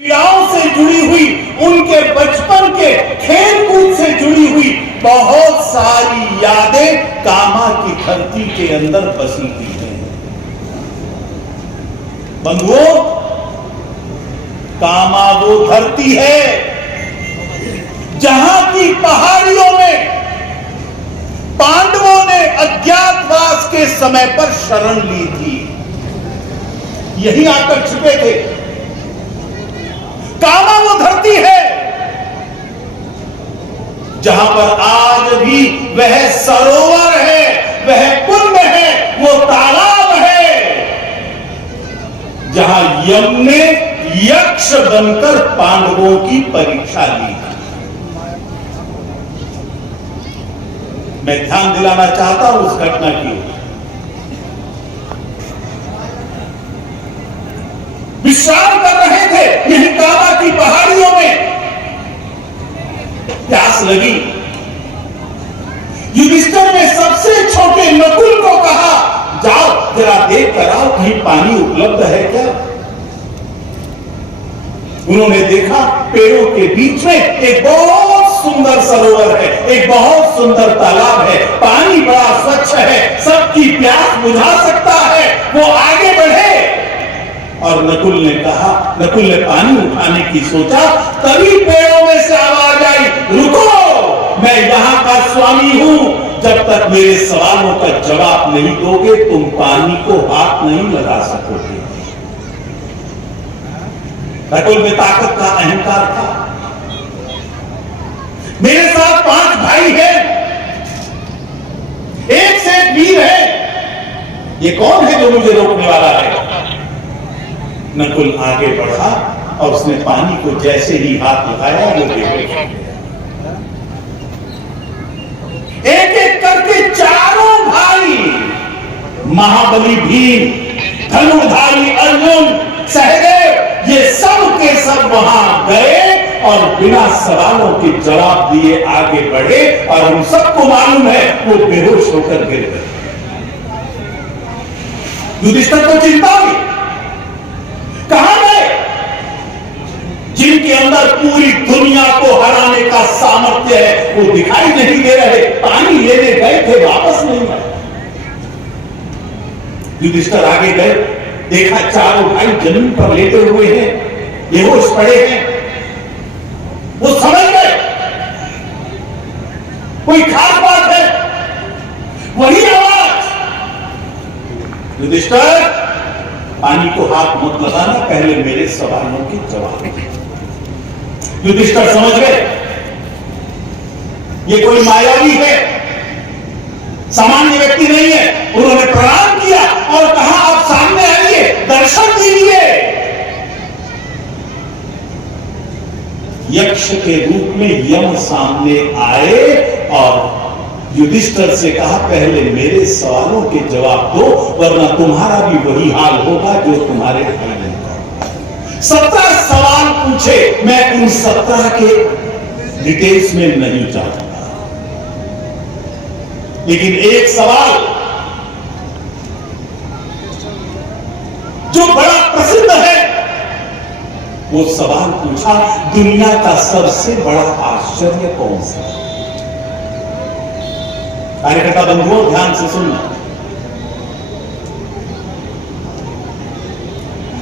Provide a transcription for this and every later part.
पीड़ाओं से जुड़ी हुई, उनके बचपन के खेल कूद से जुड़ी हुई बहुत सारी यादें कामा की धरती के अंदर बसी हुई हैं। बंधुओं, कामा वो धरती है जहां की पहाड़ियों में पांडवों ने अज्ञातवास के समय पर शरण ली थी, यहीं आकर छिपे थे। कामा वो धरती है जहां पर आज भी वह सरोवर है, वह कुंड है, वो तालाब है जहां यम ने यक्ष बनकर पांडवों की परीक्षा ली। मैं ध्यान दिलाना चाहता हूं उस घटना की। विश्राम कर रहे थे यही कामा की पहाड़ियों में, प्यास लगी। युधिष्ठिर ने सबसे छोटे नकुल को कहा, जाओ जरा देख कर आओ कहीं पानी उपलब्ध है क्या। उन्होंने देखा पेड़ों के बीच में एक बहुत सुंदर सरोवर है, एक बहुत सुंदर तालाब है, पानी बड़ा स्वच्छ है, सबकी प्यास बुझा सकता है। वो आगे बढ़े और नकुल ने पानी उठाने की सोचा, तभी पेड़ों में से आवाज आई, रुको, मैं यहां का स्वामी हूं, जब तक मेरे सवालों का जवाब नहीं दोगे तुम पानी को हाथ नहीं लगा सकोगे। नकुल में ताकत का अहंकार था। मेरे साथ 5 भाई हैं, एक से एक वीर है, ये कौन है जो मुझे रोकने वाला है। नकुल आगे बढ़ा और उसने पानी को जैसे ही हाथ लगाया वो बेहोश हो गया। एक एक करके चारों भाई, महाबली भीम, धनुर्धारी अर्जुन, सहदेव, ये सब के सब वहां गए और बिना सवालों के जवाब दिए आगे बढ़े और उन सबको मालूम है वो बेहोश होकर गिर गए। युधिष्ठिर को चिंता हुई, कहां गए जिनके अंदर पूरी दुनिया को हराने का सामर्थ्य है, वो दिखाई नहीं दे रहे। पानी लेने गए थे, वापस नहीं आए। युधिष्ठिर आगे गए, देखा चारों भाई जमीन पर लेटे हुए हैं, बेहोश पड़े हैं। वो समझ गए कोई खास बात है। वही आवाज, युधिष्ठिर पानी को हाथ मत लगाना, पहले मेरे सवालों के जवाब दे। युधिष्ठिर समझ गए ये कोई मायावी है, सामान्य व्यक्ति नहीं है। उन्होंने प्रणाम किया और कहा, आप सामने आइए, दर्शन दीजिए। यक्ष के रूप में यम सामने आए और युधिष्ठिर से कहा, पहले मेरे सवालों के जवाब दो, वरना तुम्हारा भी वही हाल होगा जो तुम्हारे भाई ने कहा। 17 सवाल पूछे, मैं उन 17 के डिटेल्स में नहीं जाऊंगा, लेकिन एक सवाल जो बड़ा प्रसिद्ध है, वो सवाल पूछा, दुनिया का सबसे बड़ा आश्चर्य कौन सा है। कार्यकर्ता बंधुओं ध्यान से सुनना।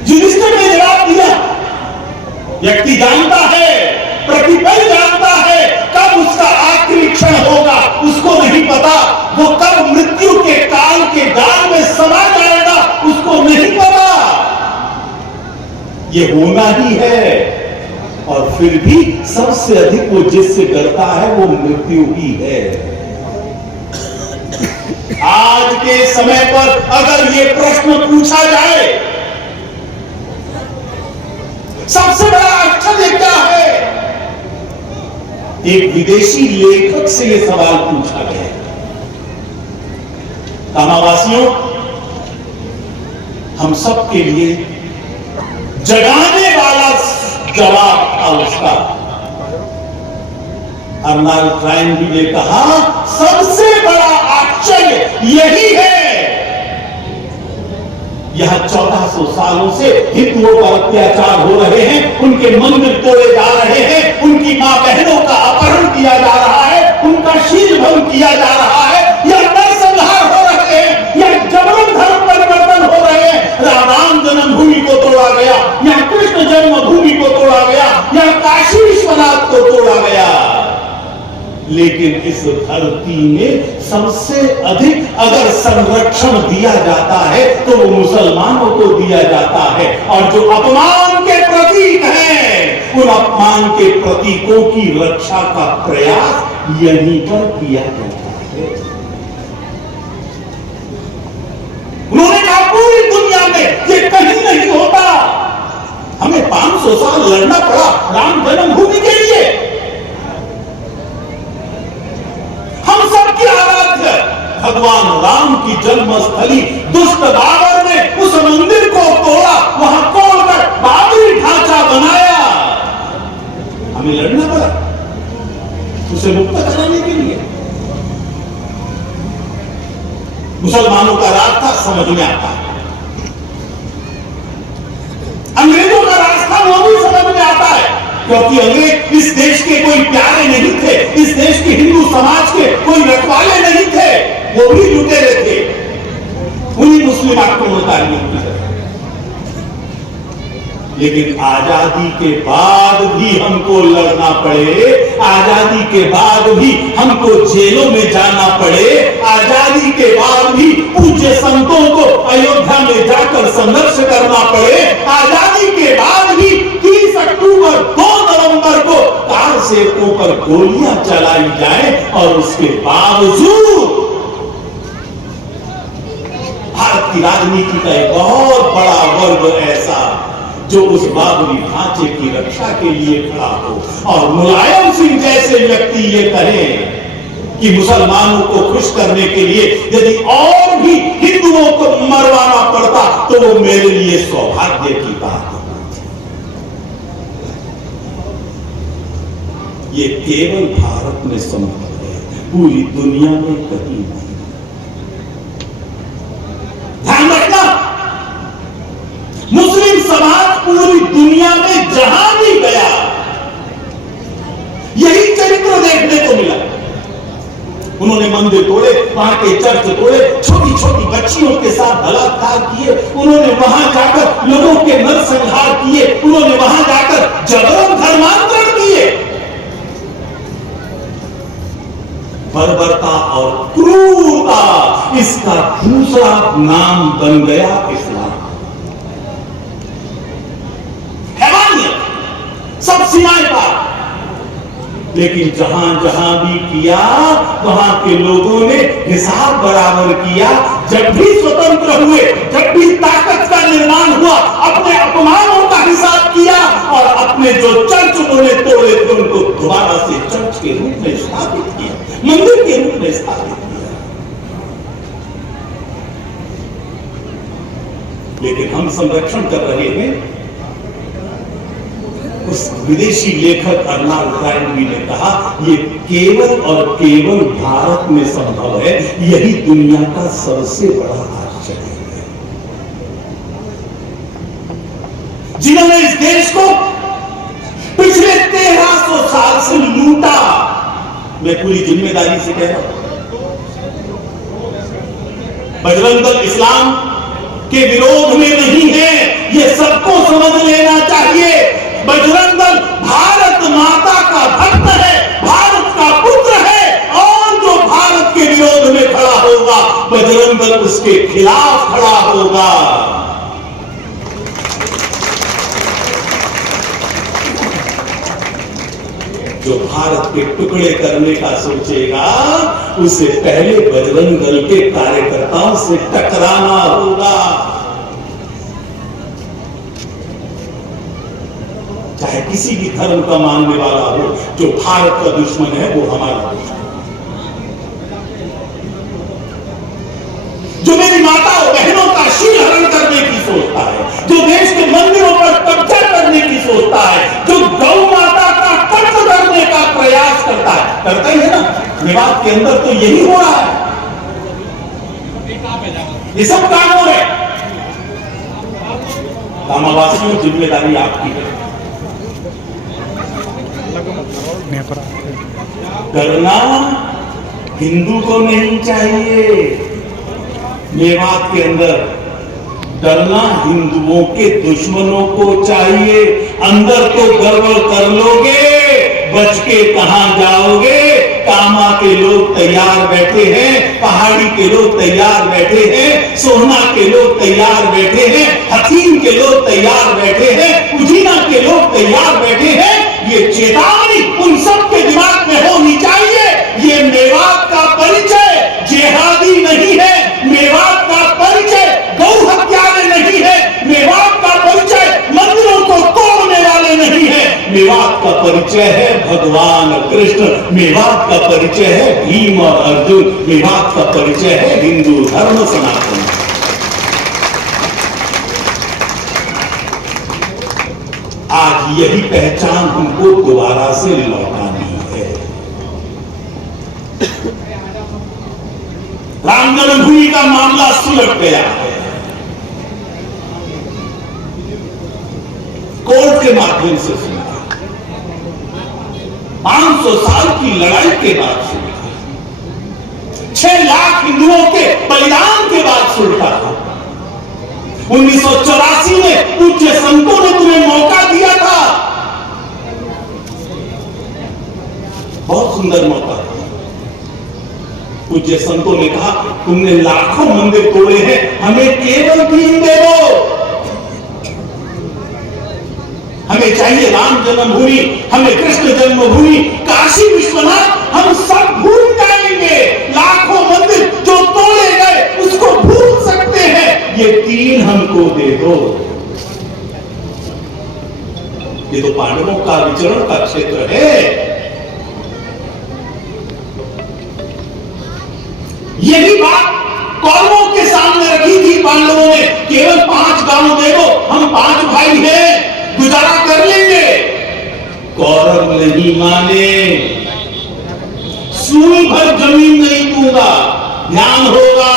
युधिष्ठिर ने जवाब दिया, व्यक्ति जानता है, प्रतिपल जानता है कब उसका आखिरी क्षण होगा, उसको नहीं पता। वो कब मृत्यु के काल के जाल में समा जाएगा, उसको नहीं पता। ये होना ही है, और फिर भी सबसे अधिक वो जिससे डरता है वो मृत्यु ही है। आज के समय पर अगर ये प्रश्न पूछा जाए, सबसे बड़ा आश्चर्य क्या है, एक विदेशी लेखक से यह सवाल पूछा गया। कामावासियों, हम सब के लिए जगाने वाला जवाब था उसका। अर्नाल्ड ट्रायनबी ने कहा, सबसे बड़ा आश्चर्य यही है, यह 1400 सालों से हिंदुओं पर अत्याचार हो रहे हैं, उनके मंदिर तोड़े जा रहे हैं, उनकी मां बहनों का अपहरण किया जा रहा है, उनका शील भंग किया जा रहा है, या नरसंहार हो रहे हैं, या जबरन धर्म परिवर्तन हो रहे हैं। राम जन्मभूमि को तोड़ा गया, या कृष्ण जन्मभूमि को तोड़ा गया, या काशी विश्वनाथ को तोड़ा गया। लेकिन इस धरती में सबसे अधिक अगर संरक्षण दिया जाता है तो वो मुसलमानों को दिया जाता है, और जो अपमान के प्रतीक हैं, उन अपमान के प्रतीकों की रक्षा का प्रयास यहीं पर किया जाता है। उन्होंने कहा पूरी दुनिया में ये कहीं नहीं होता। हमें 500 साल लड़ना पड़ा राम जन्मभूमि के लिए। हम सबकी आराध्य भगवान राम की जन्मस्थली दुष्ट बाबर ने उस मंदिर को तोड़ा, वहां तोड़कर बाबरी ढांचा बनाया। हमें लड़ना पड़ा उसे मुक्त कराने के लिए। मुसलमानों का रास्ता समझ में आता है, अंग्रेजों का रास्ता वो भी समझ में आता है, क्योंकि अंग्रेज इस देश के कोई प्यारे नहीं थे, इस देश के हिंदू समाज के कोई रखवाले नहीं थे, वो भी लुटेरे थे उन्हीं मुस्लिम आक्रमणकारियों की तरह। लेकिन आजादी के बाद भी हमको लड़ना पड़े, आजादी के बाद भी हमको जेलों में जाना पड़े, आजादी के बाद भी पूज्य संतों को अयोध्या में जाकर संघर्ष करना पड़े, आजादी के बाद भी 30 अक्टूबर 2 नवंबर को कार सेवकों पर गोलियां चलाई जाएं, और उसके बावजूद भारत की राजनीति का एक बहुत बड़ा वर्ग ऐसा जो उस बाबरी ढांचे की रक्षा के लिए खड़ा हो, और मुलायम सिंह जैसे व्यक्ति ये कहें कि मुसलमानों को खुश करने के लिए यदि और भी हिंदुओं को मरवाना पड़ता तो वो मेरे लिए सौभाग्य की बात है। ये केवल भारत में संभव है, पूरी दुनिया में कहीं नहीं। ध्यान रखना, मुस्लिम समाज पूरी दुनिया में जहां भी गया यही चरित्र देखने को मिला। उन्होंने मंदिर तोड़े, वहां के चर्च तोड़े, छोटी छोटी बच्चियों के साथ बलात्कार किए, उन्होंने वहां जाकर लोगों के नरसंहार किए, उन्होंने वहां जाकर जबरन धर्मांतरण किए। बर्बरता और क्रूरता, इसका दूसरा नाम बन गया इस्लाम। सब सीमाएं पार, लेकिन जहां जहां भी किया वहां के लोगों ने हिसाब बराबर किया। जब भी स्वतंत्र हुए, जब भी ताकत का निर्माण हुआ, अपने अपमानों का हिसाब किया, और अपने जो चर्च उन्होंने तोड़े थे उनको दोबारा से चर्च के रूप में स्थापित किया, मंदिर के रूप में स्थापित किया। लेकिन हम संरक्षण कर रहे हैं। उस विदेशी लेखक अर्नाल्ड टॉइनबी ने कहा, ये केवल और केवल भारत में संभव है, यही दुनिया का सबसे बड़ा आश्चर्य है। जिन्होंने इस देश को पिछले 1300 साल से लूटा, मैं पूरी जिम्मेदारी से कह रहा हूं, बजरंग दल इस्लाम के विरोध में नहीं है, यह सबको समझ लेना चाहिए। बजरंग दल भारत माता का भक्त है, भारत का पुत्र है, और जो भारत के विरोध में खड़ा होगा, बजरंग दल उसके खिलाफ खड़ा होगा। जो भारत के टुकड़े करने का सोचेगा, उसे पहले बजरंग दल के कार्यकर्ताओं से टकराना होगा। चाहे किसी भी धर्म का मानने वाला हो, जो भारत का दुश्मन है वो हमारा दुश्मन है। जो मेरी माता और बहनों का शील हरण करने की सोचता है, जो देश के मंदिरों पर कब्जा करने की सोचता है, जो गौ माता का कत्ल करने का प्रयास करता है, करता ही है ना, विवाद के अंदर तो यही हो रहा है। ये सब कानून है। भाइयों, जिम्मेदारी आपकी है। करना हिंदू को नहीं चाहिए। मेवात के अंदर डरना हिंदुओं के दुश्मनों को चाहिए। अंदर तो गड़बड़ कर लोगे, बच के कहां जाओगे। कामा के लोग तैयार बैठे हैं, पहाड़ी के लोग तैयार बैठे हैं, सोहना के लोग तैयार बैठे हैं, हकीम के लोग तैयार बैठे हैं, उजीना के लोग तैयार बैठे हैं। ये चेतावनी उन सब के दिमाग में होनी चाहिए। ये मेवात का परिचय जिहादी नहीं है, मेवात का परिचय गौ हत्यारे नहीं है, मेवात का परिचय मंदिरों को तोड़ने वाले नहीं है। मेवात का परिचय है भगवान कृष्ण, मेवात का परिचय है भीम और अर्जुन, मेवात का परिचय है हिंदू धर्म सनातन। आज यही पहचान हमको दोबारा से लौटानी है। राम जन्मभूमि का मामला सुलझ गया है, कोर्ट के माध्यम से सुना। 500 साल की लड़ाई के बाद सुलझा, 6 लाख हिंदुओं के बलिदान के बाद सुलझा। 1984 में पूज्य संतों ने तुम्हें मौका दिया था, बहुत सुंदर मौका था। पूज्य संतों ने कहा तुमने लाखों मंदिर तोड़े हैं, हमें केवल 3 दे दो। हमें चाहिए राम जन्मभूमि, हमें कृष्ण जन्मभूमि, काशी विश्वनाथ हम सब भूल जाएंगे। लाखों मंदिर जो तोड़े गए उसको भूल सकते हैं, ये 3 हमको दे दो। ये तो पांडवों का विचरण का क्षेत्र है। यही बात कौरवों के सामने रखी थी पांडवों ने, केवल 5 गांव दे दो, हम 5 भाई हैं, गुजारा कर लेंगे। कौरव नहीं माने, सुई भर जमीन नहीं दूंगा, ध्यान होगा।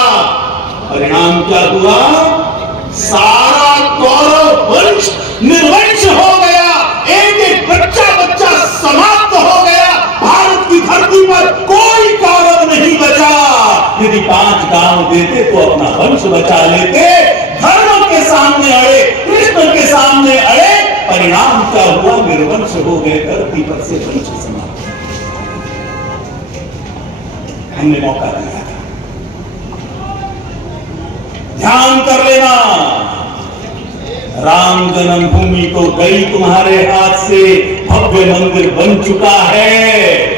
परिणाम क्या हुआ? सारा कौरव वंश निर्वंश हो गया, एक एक बच्चा बच्चा समाप्त हो गया। भारत की धरती पर कोई कौरव नहीं बचा। यदि 5 गांव देते तो अपना वंश बचा लेते। धर्म के सामने अड़े, कृष्ण के सामने अड़े, परिणाम क्या हुआ? निर्वंश हो गए, धरती पर से वंश समाप्त। हमने मौका दिया था, ध्यान कर लेना। राम जन्मभूमि तो गई तुम्हारे हाथ से, भव्य मंदिर बन चुका है।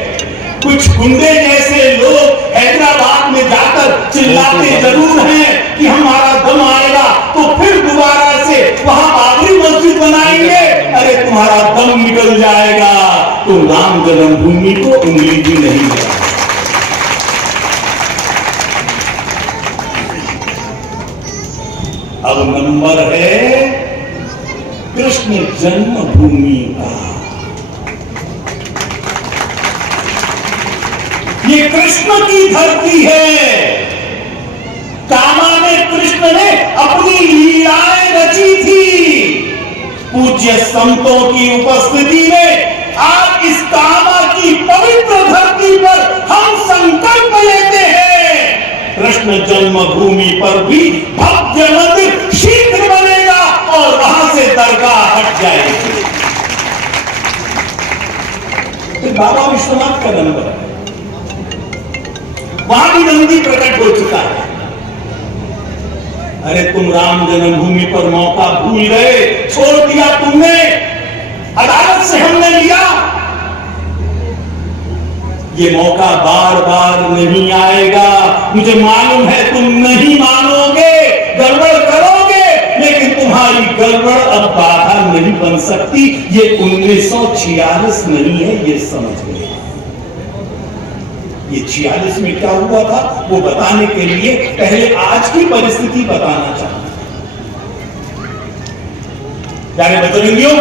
कुछ गुंडे जैसे लोग हैदराबाद में जाकर चिल्लाते जरूर हैं कि हमारा दम आएगा तो फिर दोबारा से वहां बाबरी मस्जिद बनाएंगे। अरे तुम्हारा दम निकल जाएगा, तुम राम जन्मभूमि को उंगली भी नहीं लगा। अब नंबर है कृष्ण जन्मभूमि का। ये कृष्ण की धरती है। कामा में कृष्ण ने अपनी लीलाएं रची थी। पूज्य संतों की उपस्थिति में आज इस कामा की पवित्र धरती पर हम संकल्प लेते हैं, कृष्ण जन्मभूमि पर भी भव्य मंदिर शीघ्र बनेगा और वहां से दरगाह हट जाएगी। फिर बाबा विश्वनाथ का नंबर है, वहां भी नंदी प्रकट हो चुका है। अरे तुम राम जन्मभूमि पर मौका भूल गए, छोड़ दिया तुमने, अदालत से हमने लिया। ये मौका बार बार नहीं आएगा। मुझे मालूम है तुम नहीं मानोगे, गड़बड़ करोगे, लेकिन तुम्हारी गड़बड़ अब बाधा नहीं बन सकती। ये 1946 नहीं है, ये समझ गए। ये 46 में क्या हुआ था वो बताने के लिए पहले आज की परिस्थिति बताना चाहता हूं। प्यारे बजरंगियों,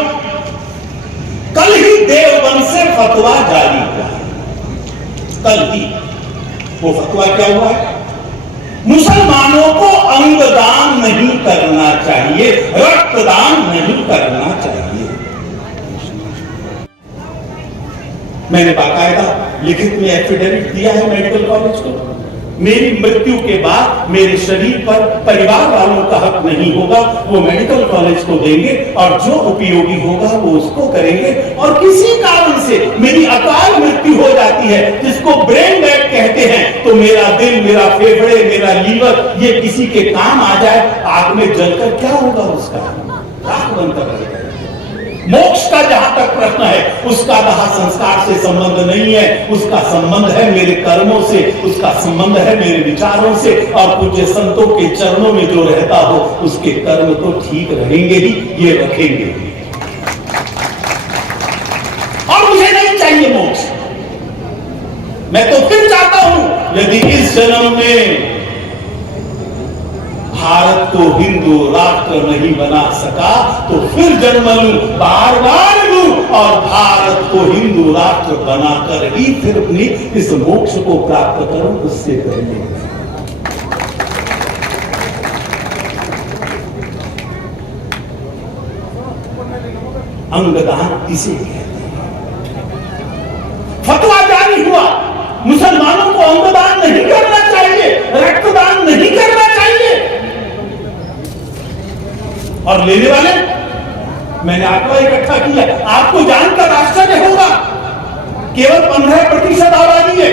कल ही देवबंद से फतवा जारी हुआ है। कल ही वो फतवा क्या हुआ है? मुसलमानों को अंगदान नहीं करना चाहिए, रक्तदान नहीं करना चाहिए। मैंने बाकायदा लिखित में एफिडेविट दिया है मेडिकल कॉलेज को। मेरी मृत्यु के बाद मेरे शरीर पर परिवार वालों का हक नहीं होगा, वो मेडिकल कॉलेज को देंगे और जो उपयोगी होगा वो उसको करेंगे। और किसी कारण से मेरी अकाल मृत्यु हो जाती है, जिसको ब्रेन डेथ कहते हैं, तो मेरा दिल, मेरा फेफड़े, मेरा लीवर ये किसी के काम आ जाए, आग में जलकर क्या होगा उसका? राख बनकर रह जाएगा। मोक्ष का जहां तक प्रश्न है, उसका दाह संस्कार से संबंध नहीं है, उसका संबंध है मेरे कर्मों से, उसका संबंध है मेरे विचारों से। और पूज्य संतों के चरणों में जो रहता हो उसके कर्म तो ठीक रहेंगे ही, ये रखेंगे ही। और मुझे नहीं चाहिए मोक्ष। मैं तो फिर चाहता हूं, यदि इस जन्म में भारत को हिंदू राष्ट्र नहीं बना सका तो फिर जन्म लूं, बार बार लूं और भारत को हिंदू राष्ट्र बनाकर ही फिर अपनी इस मोक्ष को प्राप्त करूं। उससे पहले अंगदान इसे कहते हैं। फतवा जारी हुआ, मुसलमानों को अंगदान नहीं करना चाहिए, रक्तदान नहीं करना चाहिए। और लेने वाले, मैंने आंकड़ा इकट्ठा किया, आपको जानकर आश्चर्य होगा, केवल 15% आबादी है,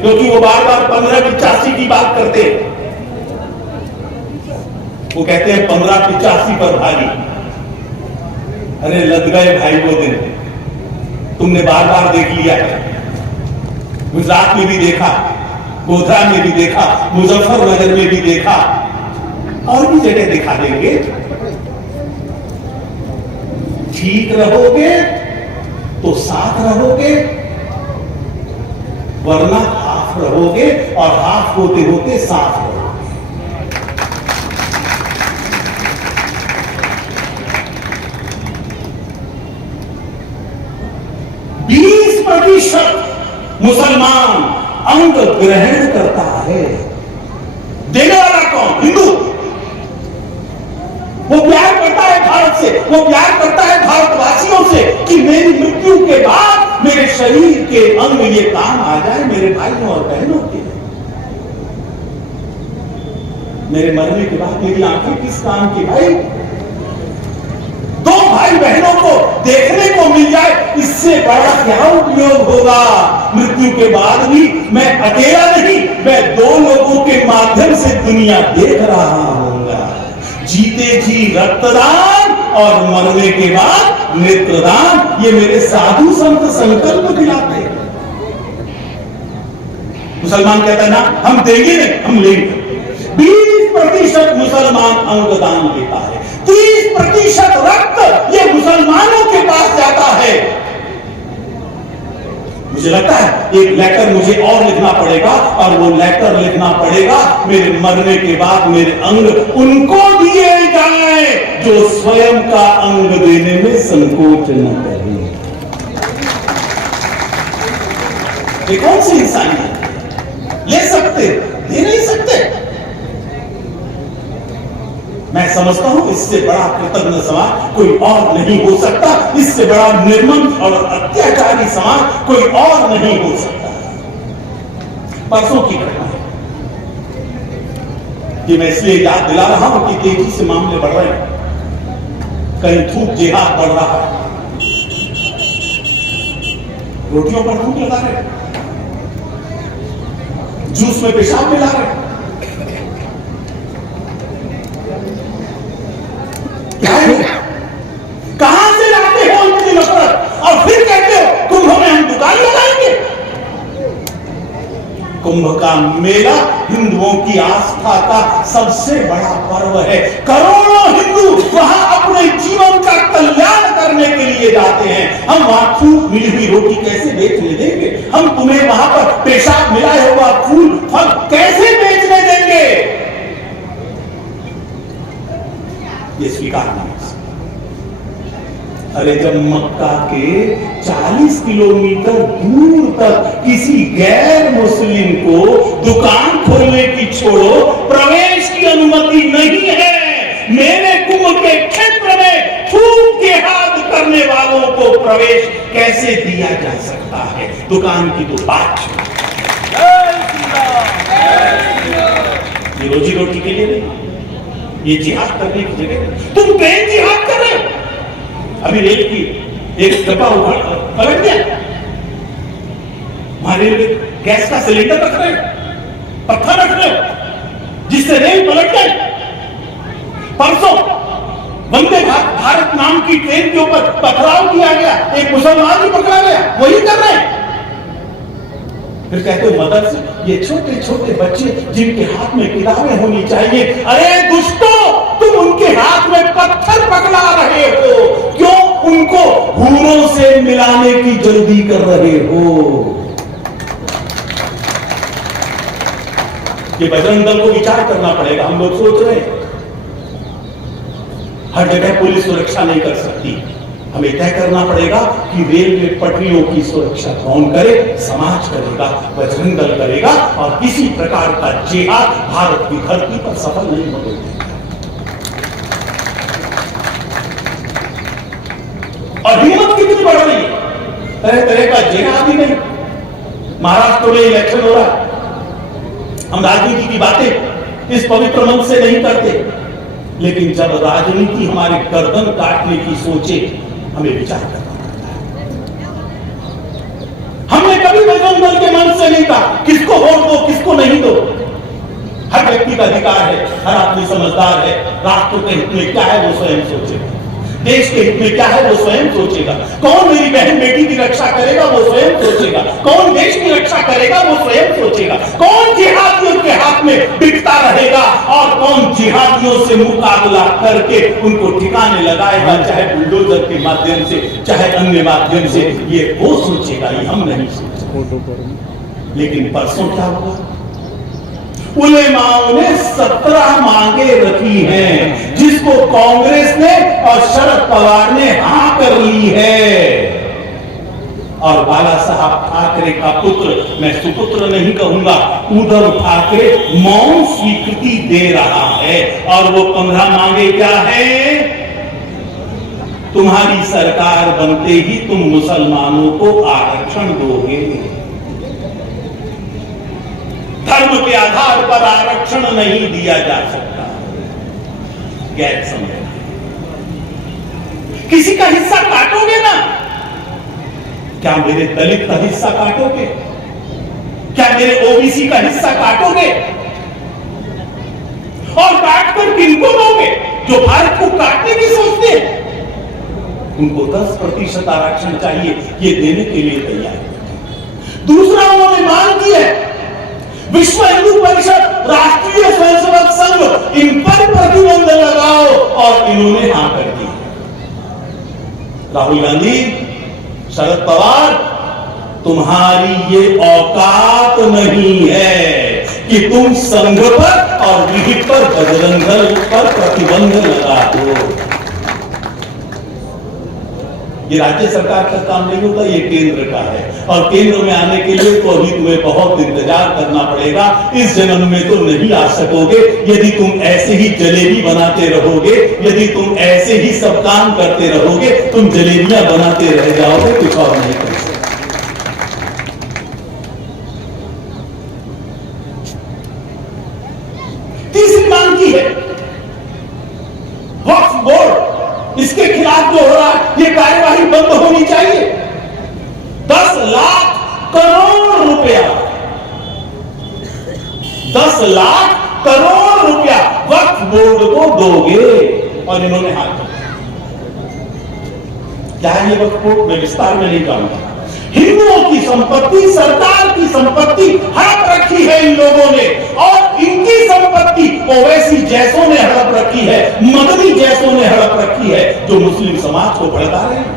क्योंकि वो बार बार 1585 की बात करते हैं। वो कहते हैं 1585 पर भारी। अरे लग गए भाई वो दिन, तुमने बार बार देख लिया है। गुजरात में भी देखा, गोधरा में भी देखा, मुजफ्फरनगर में भी देखा, और भी जगह दिखा देंगे। ठीक रहोगे तो साथ रहोगे, वरना हाफ रहोगे और हाफ होते होते साथ रहोगे। 20% मुसलमान अंग ग्रहण करता है। देने वाला कौन? हिंदू। वो प्यार करता है भारत से, वो प्यार करता है भारतवासियों से कि मेरी मृत्यु के बाद मेरे शरीर के अंग ये काम आ जाए मेरे भाइयों और बहनों के। मेरे मरने के बाद मेरी आंखें किस काम की? भाई, दो भाई बहनों को देखने को मिल जाए, इससे बड़ा क्या उपयोग होगा? मृत्यु के बाद भी मैं अकेला नहीं, मैं दो लोगों के माध्यम से दुनिया देख रहा हूंगा। जीते जी रक्तदान और मरने के बाद नेत्रदान, ये मेरे साधु संत संकल्प दिलाते हैं। मुसलमान कहता है ना, हम देंगे नहीं, हम लेंगे। 20% मुसलमान अंगदान देता है, 30% रक्त ये मुसलमानों के पास जाता है। मुझे लगता है एक लेटर मुझे और लिखना पड़ेगा, और वो लेटर लिखना पड़ेगा मेरे मरने के बाद मेरे अंग उनको दिए जाएं जो स्वयं का अंग देने में संकोच न करें। ये कौन सी इंसानियत? ले सकते, दे नहीं सकते। मैं समझता हूं इससे बड़ा कृतज्ञ समाज कोई और नहीं हो सकता, इससे बड़ा निर्मम और अत्याचारी समाज कोई और नहीं हो सकता। परसों की घटना है कि मैं इसलिए याद दिला रहा हूं कि तेजी से मामले बढ़ रहे हैं, कहीं थूक जिहाद बढ़ रहा है, रोटियों पर थूक लगा रहे, जूस में पेशाब मिला रहे। कहां से लाते हो इतनी नफरत, और फिर कहते हो कुंभ में हम दुकान लगाएंगे। कुंभ का मेला हिंदुओं की आस्था का सबसे बड़ा पर्व है। करोड़ों हिंदू वहां अपने जीवन का कल्याण करने के लिए जाते हैं। हम वहां फूल मिली हुई रोटी कैसे बेचने देंगे? हम तुम्हें वहां पर पेशाब मिलाया हुआ फूल फल कैसे बेचने देंगे? ये स्वीकार नहीं। अरे जब मक्का के 40 किलोमीटर दूर तक किसी गैर मुस्लिम को दुकान खोलने की छोड़ो, प्रवेश की अनुमति नहीं है, मेरे कुंभ के क्षेत्र में थूक जिहाद करने वालों को प्रवेश कैसे दिया जा सकता है? दुकान की तो बात छोड़ो। ये रोजी रोटी के लिए नहीं, ये जिहाद करने की जगह तुम प्रेम जिहाद कर रहे हो। अभी रेल की एक डब्बा पलट गया, हमारे गैस का सिलेंडर रख रहे हो, पत्थर रख रहे हो, जिससे रेल पलट गई। परसों वंदे भारत नाम की ट्रेन के ऊपर पथराव किया गया, एक मुसलमान भी पकड़ा गया, वही कर रहे हैं। फिर कहते हो मदद से ये छोटे छोटे बच्चे जिनके हाथ में किताबें होनी चाहिए, अरे दुष्टों, तुम उनके हाथ में पत्थर पकड़ा रहे हो, क्यों उनको हूरों से मिलाने की जल्दी कर रहे हो? ये बजरंग दल को विचार करना पड़ेगा। हम लोग सोच रहे हैं हर जगह पुलिस सुरक्षा नहीं कर सकती, हमें तय करना पड़ेगा कि रेलवे पटरियों की सुरक्षा कौन करे? समाज करेगा, बजरंग दल करेगा, और किसी प्रकार का जिहाद भारत की धरती पर सफल नहीं होने देगा। और हिम्मत कितनी बढ़ रही है, तरह तरह का जिहाद ही नहीं। महाराष्ट्र में इलेक्शन हो रहा है, हम राजनीति की बातें इस पवित्र मन से नहीं करते, लेकिन जब राजनीति हमारे गर्दन काटने की सोचे, हमें विचार करना पड़ता है। हमने कभी बजरंग दल के मन से नहीं कहा किसको वोट दो किसको नहीं दो। हर व्यक्ति का अधिकार है, हर आदमी समझदार है, राष्ट्र के हित में क्या है वो स्वयं सोचेगा, देश के हित में क्या है वो स्वयं सोचेगा, कौन मेरी बहन बेटी की रक्षा करेगा वो स्वयं सोचेगा, कौन देश की रक्षा करेगा वो स्वयं सोचेगा, कौन जिहादियों के हाथ में बिकता रहेगा और कौन जिहादियों से मुकाबला करके उनको ठिकाने लगाएगा, चाहे बुलडोजर के माध्यम से चाहे अन्य माध्यम से, ये वो सोचेगा, ये हम नहीं सोचेंगे। लेकिन परसों क्या हुआ? उलेमाओं ने 17 मांगे रखी हैं, जिसको कांग्रेस ने और शरद पवार ने हां कर ली है। और बाला साहब ठाकरे का पुत्र, मैं सुपुत्र नहीं कहूंगा, उद्धव ठाकरे मौन स्वीकृति दे रहा है। और वो 15 मांगे क्या है? तुम्हारी सरकार बनते ही तुम मुसलमानों को आरक्षण दोगे, धर्म के आधार पर आरक्षण नहीं दिया जा सकता। गैर समझ, किसी का हिस्सा काटोगे ना, क्या मेरे दलित का हिस्सा काटोगे? क्या मेरे ओबीसी का हिस्सा काटोगे? और काटकर किनको दोगे? जो भारत को काटने की सोचते हैं, उनको 10% आरक्षण चाहिए, ये देने के लिए तैयार है। दूसरा उन्होंने मांग की है विश्व हिंदू परिषद, राष्ट्रीय स्वयंसेवक संघ, इन पर प्रतिबंध लगाओ, और इन्होंने हां कर दी। राहुल गांधी, शरद पवार, तुम्हारी ये औकात नहीं है कि तुम संघ पर और विहित पर, बजरंग दल पर प्रतिबंध लगा दो। ये राज्य सरकार का काम नहीं होता, ये केंद्र का है, और केंद्र में आने के लिए तो अभी तुम्हें बहुत इंतजार करना पड़ेगा। इस जन्म में तो नहीं आ सकोगे। यदि तुम ऐसे ही जलेबी बनाते रहोगे, यदि तुम ऐसे ही सब काम करते रहोगे, तुम जलेबियां बनाते रह जाओगे, कुछ और नहीं कर सकते। तीसरी मांग की है वक्फ बोर्ड, इसके खिलाफ जो हो रहा है ये कार्यवाही बंद होनी चाहिए। 10 लाख करोड़ रुपया, 10 लाख करोड़ रुपया वक्फ बोर्ड को दोगे, और इन्होंने हाथ क्या है ये वक्फ बोर्ड? मैं विस्तार में नहीं जाऊंगा। हिंदुओं की संपत्ति, सरकार की संपत्ति हड़प रखी है इन लोगों ने, और इनकी संपत्ति ओवैसी जैसों ने हड़प रखी है, मदनी जैसों ने हड़प रखी है, जो मुस्लिम समाज को भड़का रहे हैं।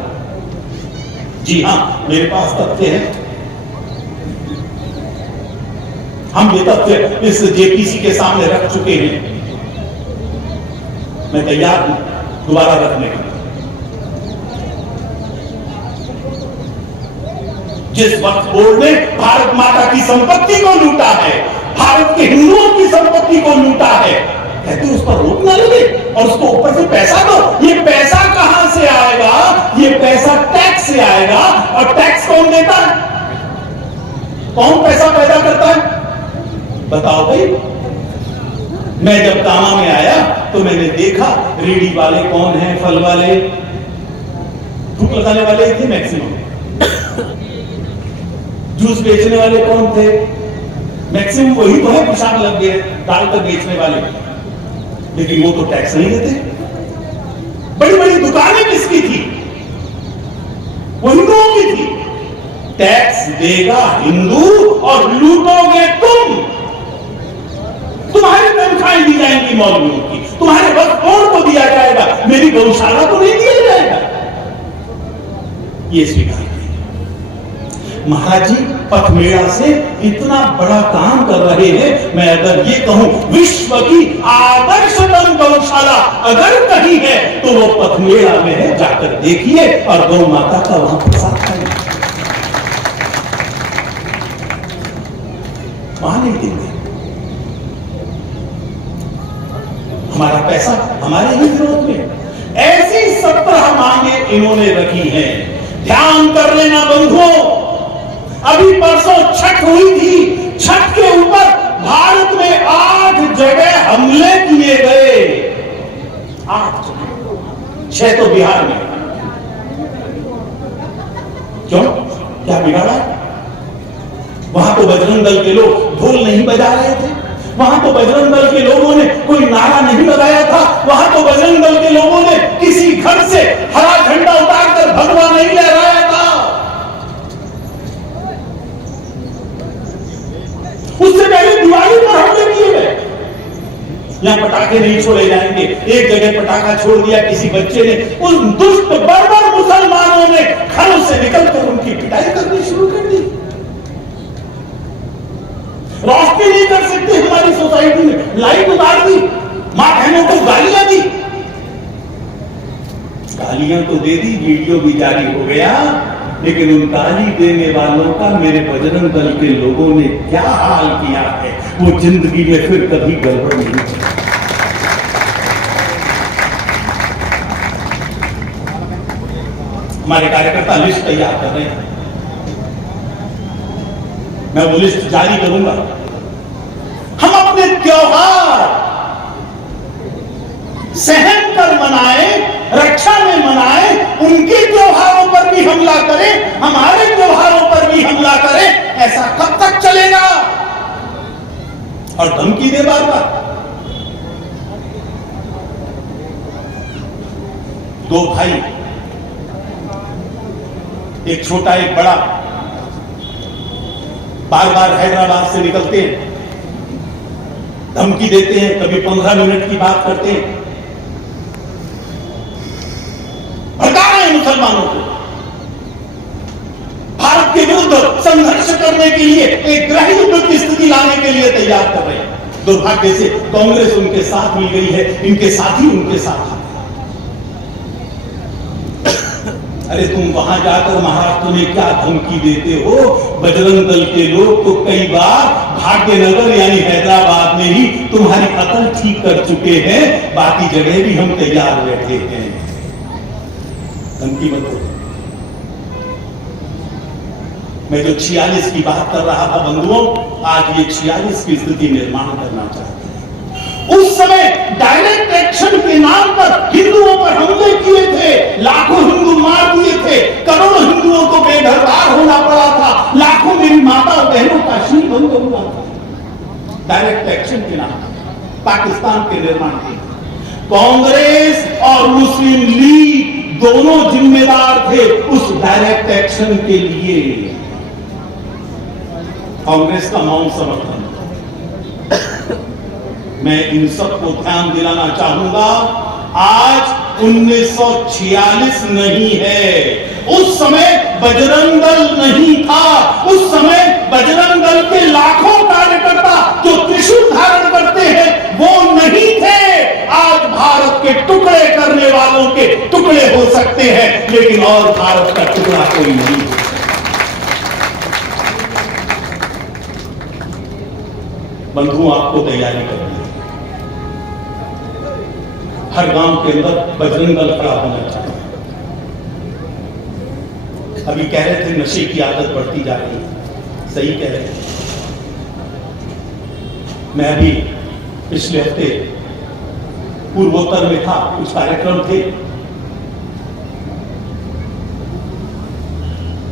जी हां, मेरे पास तथ्य है, हम ये तथ्य इस जेपीसी के सामने रख चुके हैं। मैं तैयार हूं दोबारा रखने के लिए। जिस वक्त बोर्ड ने भारत माता की संपत्ति को लूटा है, भारत के हिंदुओं की संपत्ति को लूटा है, कहते उस पर रोक ना लगे और उसको ऊपर से पैसा दो। ये पैसा कहां से आएगा? ये पैसा टैक्स से आएगा। और टैक्स कौन देता है? कौन पैसा पैदा करता है? बताओ भाई। मैं जब कामा में आया तो मैंने देखा रेडी वाले कौन हैं, फल वाले, थूक लगाने वाले थे मैक्सिमम। जूस बेचने वाले कौन थे? मैक्सिमम वही तो है, पेशाब लग गए डालकर बेचने वाले, लेकिन वो तो टैक्स नहीं देते। बड़ी बड़ी दुकानें किसकी थी? वो हिंदुओं की थी। टैक्स देगा हिंदू और लूटोगे तुम। तुम्हारी तनख्वाहें दी जाएंगी मौलवियों की, तुम्हारे वक्त बोर्ड को दिया जाएगा, मेरी गौशाला को नहीं दिया जाएगा। ये स्वीकार महाराज जी पथमेड़ा से इतना बड़ा काम कर रहे हैं। मैं अगर ये कहूं विश्व की आदर्शतम गौशाला अगर कहीं है तो वो पथमेड़ा में है, जाकर देखिए और गौ माता का वहां प्रसाद खाइए। वहां नहीं देंगे। हमारा पैसा हमारे ही विरोध में। ऐसी 17 मांगे इन्होंने रखी हैं। ध्यान कर लेना बंधुओं, अभी परसों छठ हुई थी। छठ के ऊपर भारत में 8 जगह हमले किए गए। 8 जगह, 6 तो बिहार में। क्यों? क्या बिगाड़ा? वहां तो बजरंग दल के लोग ढोल नहीं बजा रहे थे, वहां तो बजरंग दल के लोगों ने कोई नारा नहीं लगाया था, वहां तो बजरंग दल के लोगों ने किसी घर से हरा झंडा उतारकर भगवा नहीं लहराया था। उससे पहले दिवाली पर हमले किए गए। यहां पटाखे नहीं छोड़े जाएंगे। एक जगह पटाखा छोड़ दिया किसी बच्चे ने, उस दुष्ट बर्बर मुसलमानों ने घरों से निकलकर उनकी पिटाई करनी शुरू कर दी। रोशनी नहीं कर सकते हमारी सोसाइटी में, लाइट उतार दी, मां बहनों को गालियां दी। गालियां तो दे दी, वीडियो भी जारी हो गया, लेकिन उन गाली देने वालों का मेरे बजरंग दल के लोगों ने क्या हाल किया है, वो जिंदगी में फिर कभी गड़बड़ नहीं होगी। हमारे कार्यकर्ता लिस्ट तैयार कर रहे हैं, मैं वो लिस्ट जारी करूंगा। हम अपने त्योहार सहन कर मनाएं, रक्षा में मनाएं, उनके त्योहारों पर भी हमला करें, हमारे त्योहारों पर भी हमला करें, ऐसा कब तक चलेगा? और धमकी दे बार बार। 2 भाई, एक छोटा एक बड़ा, बार बार हैदराबाद से निकलते हैं, धमकी देते हैं, कभी 15 मिनट की बात करते हैं, भड़का रहे हैं मुसलमानों को, भारत के विरुद्ध संघर्ष करने के लिए, एक गृह युद्ध की स्थिति लाने के लिए तैयार कर रहे हैं। दुर्भाग्य से कांग्रेस उनके साथ मिल गई है, इनके साथी उनके साथ। अरे तुम वहां जाकर महाराष्ट्र में क्या धमकी देते हो? बजरंग दल के लोग तो कई बार भाग्यनगर यानी हैदराबाद में ही तुम्हारी अकल ठीक कर चुके हैं, बाकी जगह भी हम तैयार बैठे हैं। धमकी मत दो। मैं जो 46 की बात कर रहा था बंधुओं, आज ये 46 की स्थिति निर्माण करना चाहते हैं। उस समय डायरेक्ट एक्शन के नाम पर हिंदुओं पर हमले किए थे, लाखों हिंदू मार दिए थे, करोड़ों हिंदुओं को बेघरबार होना पड़ा था, लाखों मेरी माता और बहनों का शील बंद हुआ था। डायरेक्ट एक्शन के नाम पर पाकिस्तान के निर्माण के कांग्रेस और मुस्लिम लीग दोनों जिम्मेदार थे उस डायरेक्ट एक्शन के लिए। कांग्रेस का मौन समर्थन। मैं इन सबको ध्यान दिलाना चाहूंगा, आज 1946 नहीं है, उस समय बजरंग दल नहीं था, उस समय बजरंग दल के लाखों कार्यकर्ता जो त्रिशूल धारण करते हैं वो नहीं थे। आज भारत के टुकड़े करने वालों के टुकड़े हो सकते हैं, लेकिन और भारत का टुकड़ा कोई नहीं। बंधुओं, आपको तैयारी करनी है। हर गांव के अंदर बजरंग दल खड़ा होना चाहिए। अभी कह रहे थे नशे की आदत बढ़ती जा रही है, सही कह रहे थे। मैं अभी पिछले हफ्ते पूर्वोत्तर में था, कुछ कार्यक्रम थे।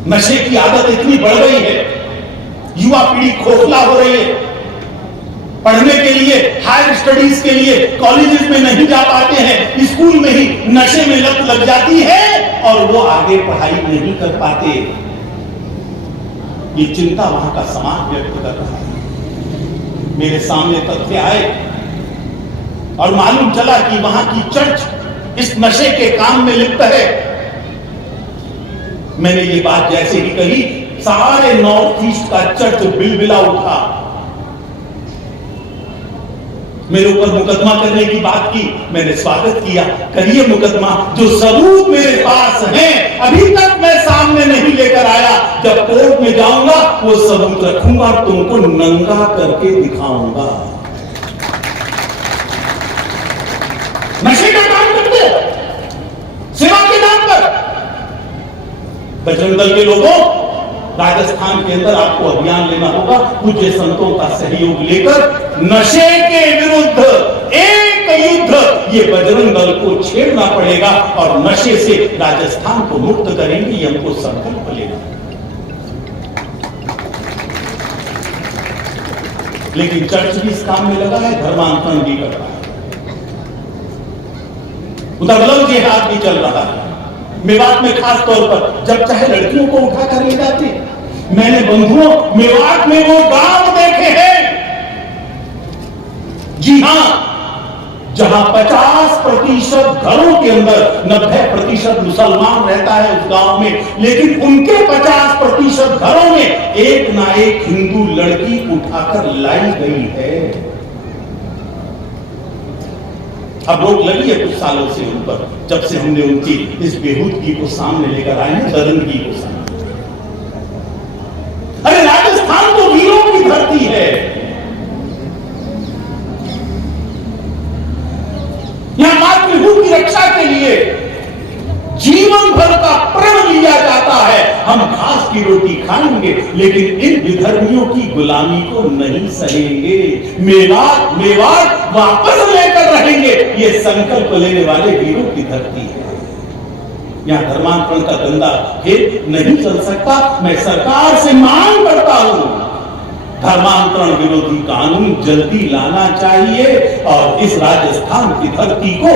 नशे की आदत इतनी बढ़ गई है, युवा पीढ़ी खोखला हो रही है, पढ़ने के लिए, हायर स्टडीज के लिए कॉलेजेस में नहीं जा पाते हैं, स्कूल में ही नशे में लत लग जाती है और वो आगे पढ़ाई नहीं कर पाते। ये चिंता वहां का समाज व्यक्त कर रहा है। मेरे सामने तथ्य आए और मालूम चला कि वहां की चर्च इस नशे के काम में लिप्त है। मैंने ये बात जैसे ही कही, सारे नॉर्थ ईस्ट का चर्च बिलबिला उठा। मेरे ऊपर मुकदमा करने की बात की, मैंने स्वागत किया। करिए मुकदमा, जो सबूत मेरे पास हैं अभी तक मैं सामने नहीं लेकर आया, जब कोर्ट में जाऊंगा वो सबूत रखूंगा, तुमको नंगा करके दिखाऊंगा। नशे का काम करते हो सेवा के नाम पर। बजरंग दल के लोगों, राजस्थान के अंदर आपको अभियान लेना होगा, पूज्य संतों का सहयोग लेकर नशे के विरुद्ध एक युद्ध ये बजरंग दल को छेड़ना पड़ेगा और नशे से राजस्थान को मुक्त करेंगे, ये हमको संकल्प लेना। लेकिन चर्च भी इस काम में लगा है, धर्मांतरण भी कर रहा है, उधर लव जिहाद भी चल रहा है। मेवात में खास तौर पर जब चाहे लड़कियों को उठा कर ले जाते। मैंने बंधुओं मेवात में वो गांव देखे हैं, जी हां, जहां 50% घरों के अंदर 90% मुसलमान रहता है उस गांव में, लेकिन उनके 50% घरों में एक ना एक हिंदू लड़की उठाकर लाई गई है। अब रोक लगी है कुछ सालों से उन पर, जब से हमने उनकी इस बेहूदगी को सामने लेकर आए हैं, दरिंदगी को सामने। अरे राजस्थान तो वीरों की धरती है, यहां मातृभूमि की रक्षा के लिए जीवन भर का प्रण लिया जाता है। हम घास की रोटी खाएंगे लेकिन इन विधर्मियों की गुलामी को नहीं सहेंगे, मेवात वापस लेकर रहेंगे, ये संकल्प लेने वाले वीरों की धरती है। यहां धर्मांतरण का धंधा खेल नहीं चल सकता। मैं सरकार से मांग करता हूं, धर्मांतरण विरोधी कानून जल्दी लाना चाहिए और इस राजस्थान की धरती को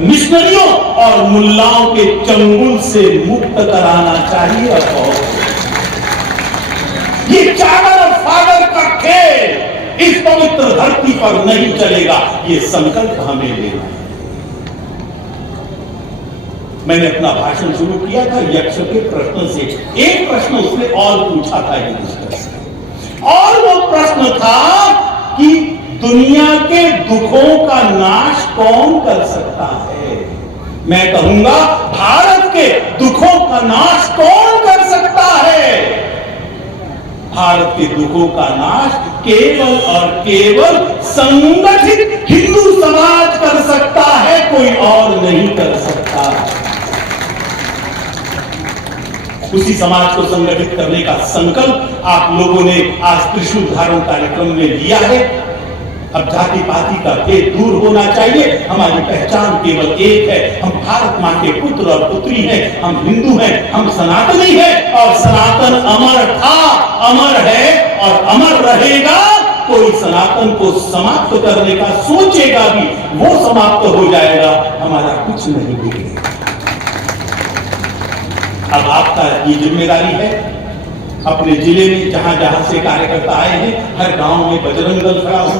मिशनरियों और मुल्लाओं के चंगुल से मुक्त कराना चाहिए। और ये चादर और फादर का खेल इस पवित्र धरती पर नहीं चलेगा, ये संकल्प हमें लेना है। मैंने अपना भाषण शुरू किया था यक्ष के प्रश्न से। एक प्रश्न उसने और पूछा था युधिष्ठिर से, और वो प्रश्न था कि दुनिया के दुखों का नाश कौन कर सकता है। मैं कहूंगा भारत के दुखों का नाश कौन कर सकता है। भारत के दुखों का नाश केवल और केवल संगठित हिंदू समाज कर सकता है, कोई और नहीं कर सकता। उसी समाज को संगठित करने का संकल्प आप लोगों ने आज त्रिशूल धारण कार्यक्रम में लिया है। अब जाति पाति का भेद दूर होना चाहिए। हमारी पहचान केवल एक है, हम भारत मां के पुत्र और पुत्री हैं, हम हिंदू हैं, हम सनातनी हैं और सनातन अमर था, अमर है और अमर रहेगा। कोई सनातन को समाप्त करने का सोचेगा भी, वो समाप्त हो जाएगा, हमारा कुछ नहीं बिगड़ेगा। अब आपका ये जिम्मेदारी है, अपने जिले में जहां जहां से कार्यकर्ता आए हैं, हर गांव में बजरंग दल खड़ा हो।